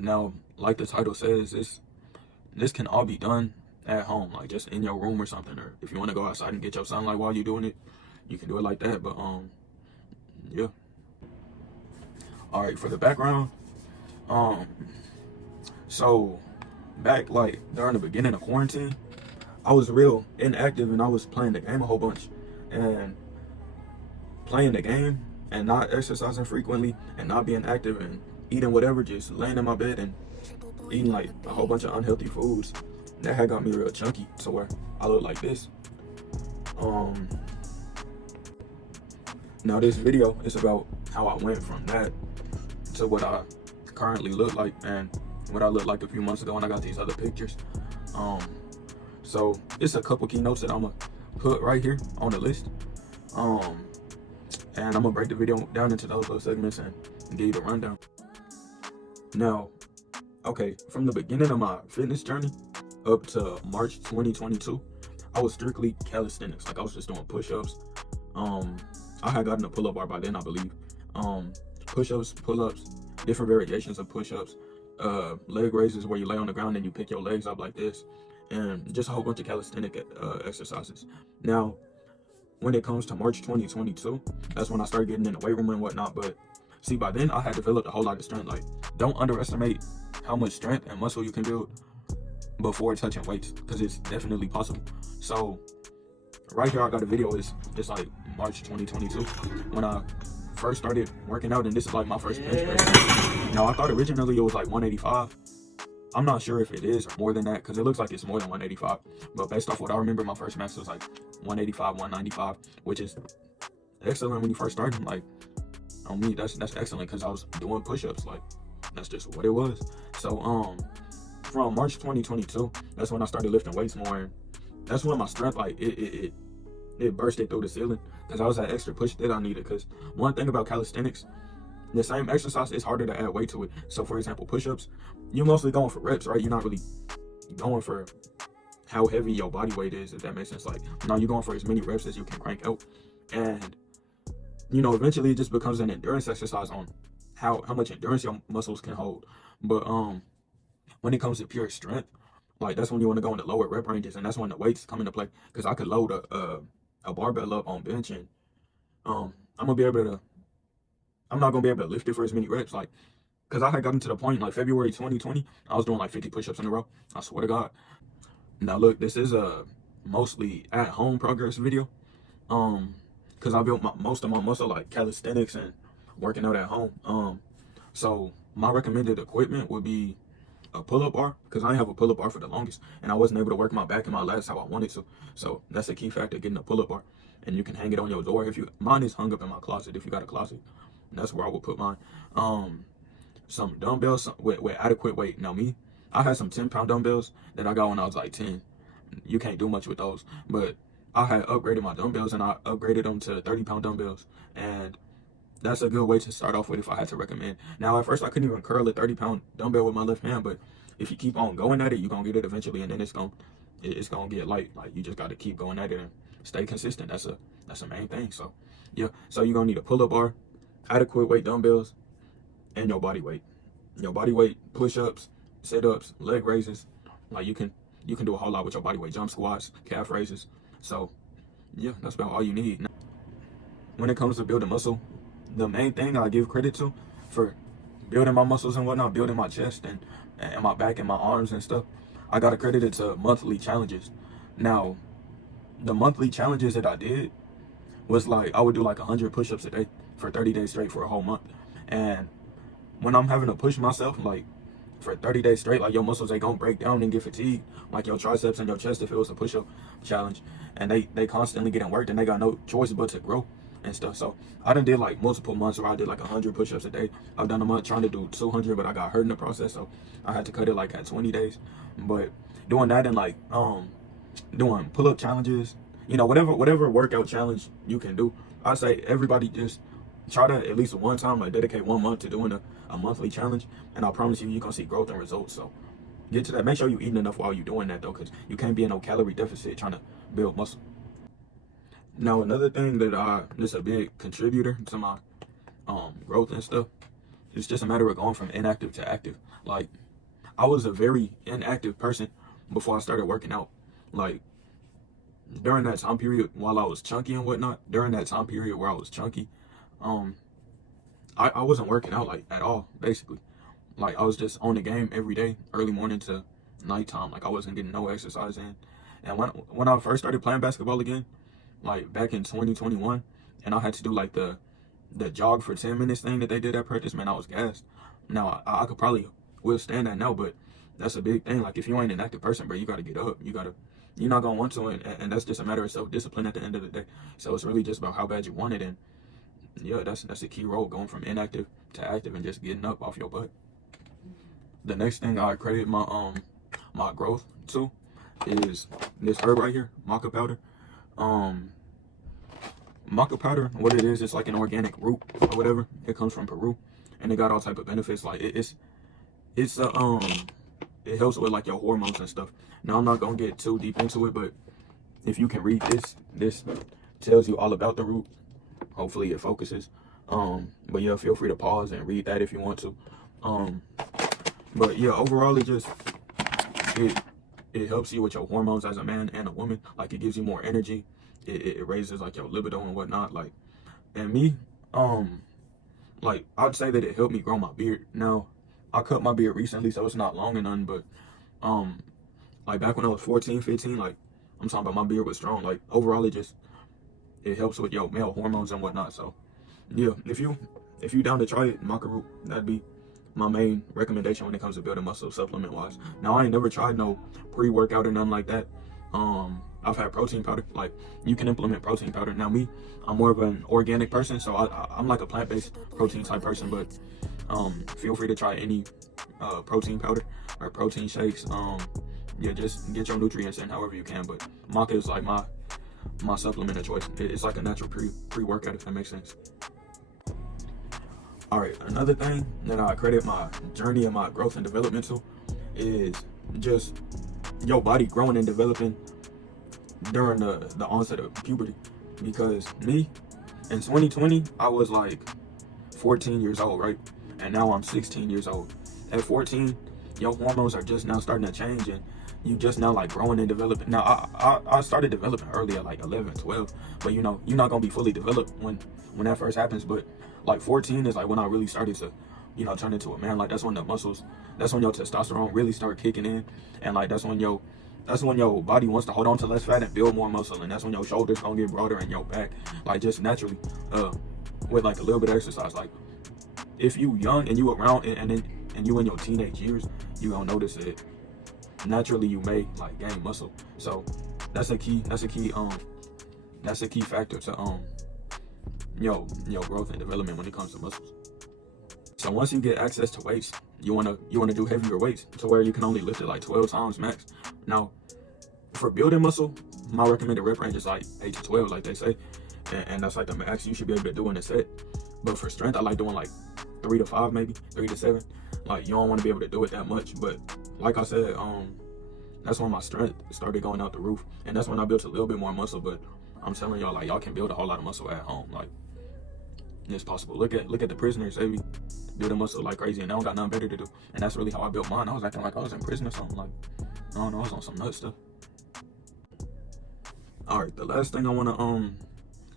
Now, like the title says, this can all be done at home, like just in your room or something. Or if you want to go outside and get your sunlight while you're doing it, you can do it like that. But yeah. All right, for the background, um, so back like during the beginning of quarantine, I was real inactive and I was playing the game a whole bunch, and playing the game and not exercising frequently and not being active and eating whatever, just laying in my bed and eating like a whole bunch of unhealthy foods. That had got me real chunky to where I look like this. Um, Now this video is about how I went from that to what I currently look like and what I looked like a few months ago when I got these other pictures. Um, so it's a couple keynotes that I'm gonna put right here on the list. And I'm gonna break the video down into those little segments and give you the rundown. Now, okay, from the beginning of my fitness journey up to March 2022, I was strictly calisthenics. Like I was just doing push-ups. I had gotten a pull-up bar by then, I believe. Push-ups, pull-ups, different variations of push-ups, leg raises where you lay on the ground and you pick your legs up like this, and just a whole bunch of calisthenic exercises. Now, when it comes to March 2022, that's when I started getting in the weight room and whatnot. But see, by then I had developed a whole lot of strength. Like, don't underestimate how much strength and muscle you can build before touching weights, because it's definitely possible. So right here I got a video. It's like March 2022 when I first started working out, and this is like my first bench press. Now I thought originally it was like 185. I'm not sure if it is or more than that, because it looks like it's more than 185. But based off what I remember, my first max was like 185, 195, which is excellent when you first started. Like, on me, that's excellent, because I was doing push-ups. Like, that's just what it was. So from March 2022, that's when I started lifting weights more, and that's when my strength, like, it bursted through the ceiling, because I was that extra push that I needed. Because one thing about calisthenics, the same exercise, it's harder to add weight to it. So for example, push-ups, you're mostly going for reps, right? You're not really going for how heavy your body weight is, if that makes sense. Like, no, you're going for as many reps as you can crank out. And, you know, eventually it just becomes an endurance exercise on how much endurance your muscles can hold. But when it comes to pure strength, like, that's when you want to go into lower rep ranges, and that's when the weights come into play. Because I could load a barbell up on bench, and I'm not gonna be able to lift it for as many reps. Like, because I had gotten to the point, like, February 2020, I was doing like 50 push-ups in a row. I swear to God. Now look, this is a mostly at-home progress video. Because I built most of my muscle like calisthenics and working out at home. So my recommended equipment would be a pull-up bar, because I didn't have a pull-up bar for the longest, and I wasn't able to work my back and my lats how I wanted to. So that's a key factor, getting a pull-up bar. And you can hang it on your door. Mine is hung up in my closet. If you got a closet, that's where I would put mine. Some dumbbells with adequate weight. Now me, I had some 10-pound dumbbells that I got when I was like 10. You can't do much with those, but I had upgraded my dumbbells, and I upgraded them to 30-pound dumbbells, and that's a good way to start off with if I had to recommend. Now at first I couldn't even curl a 30-pound dumbbell with my left hand, but if you keep on going at it, you're gonna get it eventually, and then it's gonna get light. Like, you just gotta keep going at it and stay consistent. That's the main thing. So yeah, so you're gonna need a pull-up bar, adequate weight dumbbells, and your body weight. Your body weight, push-ups, sit-ups, leg raises. Like, you can do a whole lot with your body weight. Jump squats, calf raises. So yeah, that's about all you need. Now, when it comes to building muscle, the main thing I give credit to for building my muscles and whatnot, building my chest and my back and my arms and stuff, I got to credit it to monthly challenges. Now, the monthly challenges that I did was like, I would do like 100 push-ups a day for 30 days straight for a whole month. And when I'm having to push myself like for 30 days straight, like, your muscles, they gonna break down and get fatigued, like your triceps and your chest if it was a push-up challenge, and they constantly getting worked, and they got no choice but to grow and stuff. So I done did like multiple months where I did like 100 push-ups a day. I've done a month trying to do 200, but I got hurt in the process, so I had to cut it like at 20 days. But doing that and like doing pull-up challenges, you know, whatever workout challenge you can do, I say everybody just try to at least one time, like, dedicate 1 month to doing a monthly challenge, and I promise you're gonna see growth and results. So get to that. Make sure you're eating enough while you're doing that, though, because you can't be in no calorie deficit trying to build muscle. Now, another thing that that's a big contributor to my growth and stuff it's just a matter of going from inactive to active. Like, I was a very inactive person before I started working out. Like, during that time period while I was chunky and whatnot, during that time period where I was chunky, um, I wasn't working out like at all, basically. Like, I was just on the game every day, early morning to nighttime. Like, I wasn't getting no exercise in. And when I first started playing basketball again, like back in 2021, and I had to do like the jog for 10 minutes thing that they did at practice, man, I was gassed. Now I could probably withstand that now, but that's a big thing. Like, if you ain't an active person, bro, you gotta get up. You're not gonna want to, and that's just a matter of self-discipline at the end of the day. So it's really just about how bad you want it, and yeah, that's a key role, going from inactive to active and just getting up off your butt. The next thing I credit my growth to is this herb right here, maca powder. Um, Maca powder, what it is, it's like an organic root or whatever. It comes from Peru, and it got all type of benefits. Like, it's it helps with like your hormones and stuff. Now, I'm not gonna get too deep into it, but if you can read this tells you all about the root. Hopefully it focuses. But yeah, feel free to pause and read that if you want to. But yeah, overall it it helps you with your hormones as a man and a woman. Like, it gives you more energy. It raises like your libido and whatnot. Like, and me, like, I'd say that it helped me grow my beard. Now, I cut my beard recently, so it's not long and none, but like back when I was 14, 15, like, I'm talking about, my beard was strong. Like, overall it helps with your male hormones and whatnot. So yeah, if you down to try it, maca root, that'd be my main recommendation when it comes to building muscle supplement wise. Now, I ain't never tried no pre-workout or nothing like that. I've had protein powder. Like, you can implement protein powder. Now, me, I'm more of an organic person, so I'm like a plant-based protein type person, but feel free to try any protein powder or protein shakes. Yeah, just get your nutrients in however you can, but maca is like my supplement of choice. It's like a natural pre-workout, if that makes sense. All right, another thing that I credit my journey and my growth and development to is just your body growing and developing during the onset of puberty. Because me, in 2020, I was like 14 years old, right? And now I'm 16 years old. At 14, your hormones are just now starting to change, and you just now like growing and developing. Now, I started developing early at like 11, 12, but you know, you're not gonna be fully developed when that first happens. But like 14 is like when I really started to, you know, turn into a man. Like, that's when the muscles, that's when your testosterone really start kicking in, and like that's when your body wants to hold on to less fat and build more muscle, and that's when your shoulders gonna get broader and your back, like, just naturally, with like a little bit of exercise. Like, if you young and you around and you in your teenage years, you gonna notice it. Naturally, you may like gain muscle. So that's a key factor to your growth and development when it comes to muscles. So once you get access to weights, you wanna do heavier weights to where you can only lift it like 12 times max. Now, for building muscle, my recommended rep range is like 8 to 12, like they say, and that's like the max you should be able to do in a set. But for strength, I like doing like 3 to 5, maybe 3 to 7. Like, you don't want to be able to do it that much, but like I said, that's when my strength started going out the roof, and that's when I built a little bit more muscle. But I'm telling y'all, like, y'all can build a whole lot of muscle at home. Like, it's possible. Look at the prisoners. They be building muscle like crazy, and they don't got nothing better to do. And that's really how I built mine. I was acting like I was in prison or something. Like, I don't know, I was on some nut stuff. All right, the last thing I want to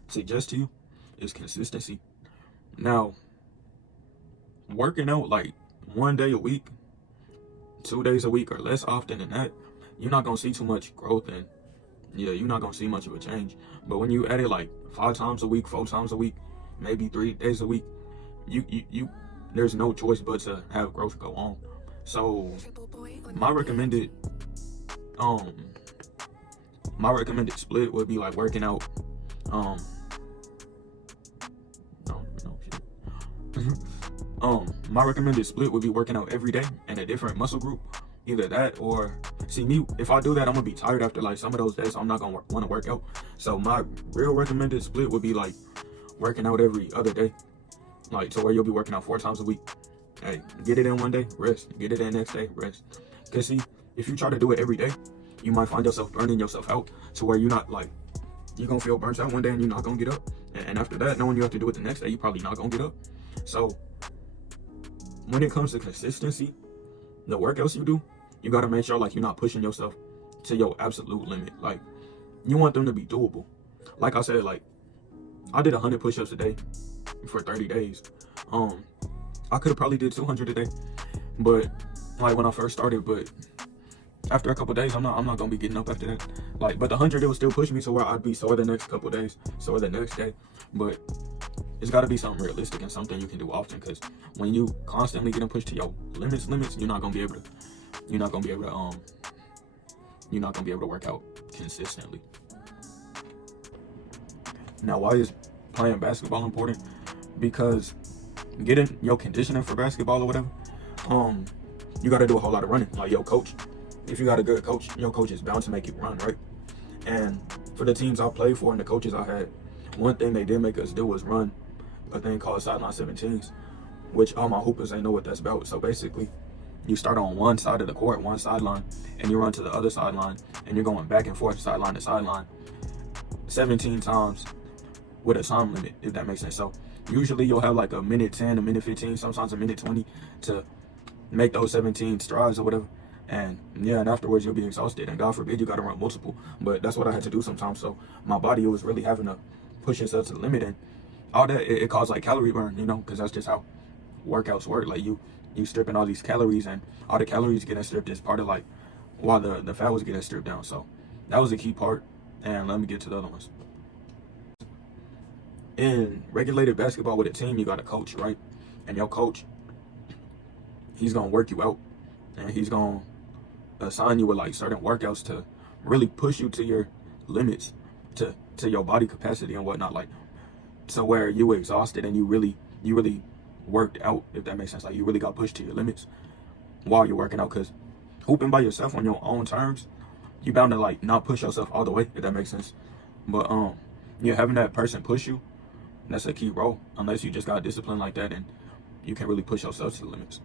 suggest to you is consistency. Now, working out like 1 day a week, 2 days a week, or less often than that, you're not gonna see too much growth, and yeah, you're not gonna see much of a change. But when you add it like 5 times a week, 4 times a week, maybe 3 days a week, you there's no choice but to have growth go on. So my recommended split would be like working out no, my recommended split would be working out every day in a different muscle group. Either that, or see me, if I do that, I'm gonna be tired after like some of those days, so I'm not gonna want to work out. So my real recommended split would be like working out every other day, like to where you'll be working out 4 times a week. Hey, get it in 1 day, rest. Get it in next day, rest. Cause see, if you try to do it every day, you might find yourself burning yourself out to where you're not like, you're gonna feel burnt out 1 day and you're not gonna get up. And after that, knowing you have to do it the next day, you're probably not gonna get up. So when it comes to consistency, the workouts you do, you gotta make sure like you're not pushing yourself to your absolute limit. Like you want them to be doable. Like I said, like I did 100 push-ups a day for 30 days. I could have probably did 200 a day, but like when I first started, but after a couple days, I'm not gonna be getting up after that. Like, but the 100 it would still push me to where I'd be sore the next couple days, sore the next day. But it's got to be something realistic and something you can do often. Because when you constantly getting pushed to your limits, you're not gonna be able to. You're not gonna be able to. You're not gonna be able to work out consistently. Now, why is playing basketball important? Because getting your conditioning for basketball or whatever, you got to do a whole lot of running. Like your coach, if you got a good coach, your coach is bound to make you run, right? And for the teams I played for and the coaches I had, one thing they did make us do was run a thing called sideline 17s, which all my hoopers ain't know what that's about. So basically, you start on one side of the court, one sideline, and you run to the other sideline, and you're going back and forth sideline to sideline 17 times with a time limit, if that makes sense. So usually you'll have like a minute 10, a minute 15, sometimes a minute 20 to make those 17 strides or whatever. And yeah, and afterwards you'll be exhausted, and God forbid you got to run multiple. But that's what I had to do sometimes. So my body was really having to push itself to the limit, and all that it caused like calorie burn, you know, because that's just how workouts work. Like you stripping all these calories, and all the calories getting stripped is part of like why the fat was getting stripped down. So that was a key part. And let me get to the other ones. In regulated basketball with a team, you got a coach, right? And your coach, he's gonna work you out, and he's gonna assign you with like certain workouts to really push you to your limits, to your body capacity and whatnot, like to where you were exhausted and you really worked out, if that makes sense. Like you really got pushed to your limits while you're working out, because hooping by yourself on your own terms, you bound to like not push yourself all the way, if that makes sense. But yeah, having that person push you, that's a key role, unless you just got discipline like that and you can't really push yourself to the limits.